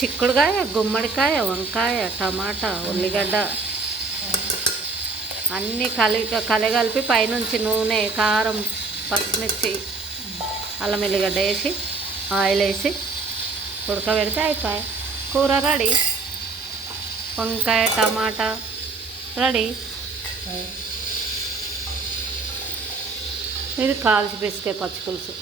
చిక్కుడుకాయ, గుమ్మడికాయ, వంకాయ, టమాటా, ఉల్లిగడ్డ అన్నీ కలగలిపి పైనుంచి నూనె, కారం, పచ్చిమిర్చి, అల్లం ఎల్లిగడ్డ వేసి ఆయిల్ వేసి ఉడకబెడితే అయిపోయి కూర రెడీ. వంకాయ టమాటా రెడీ. ఇది కాల్చి పిసికే పచ్చి పులుసు.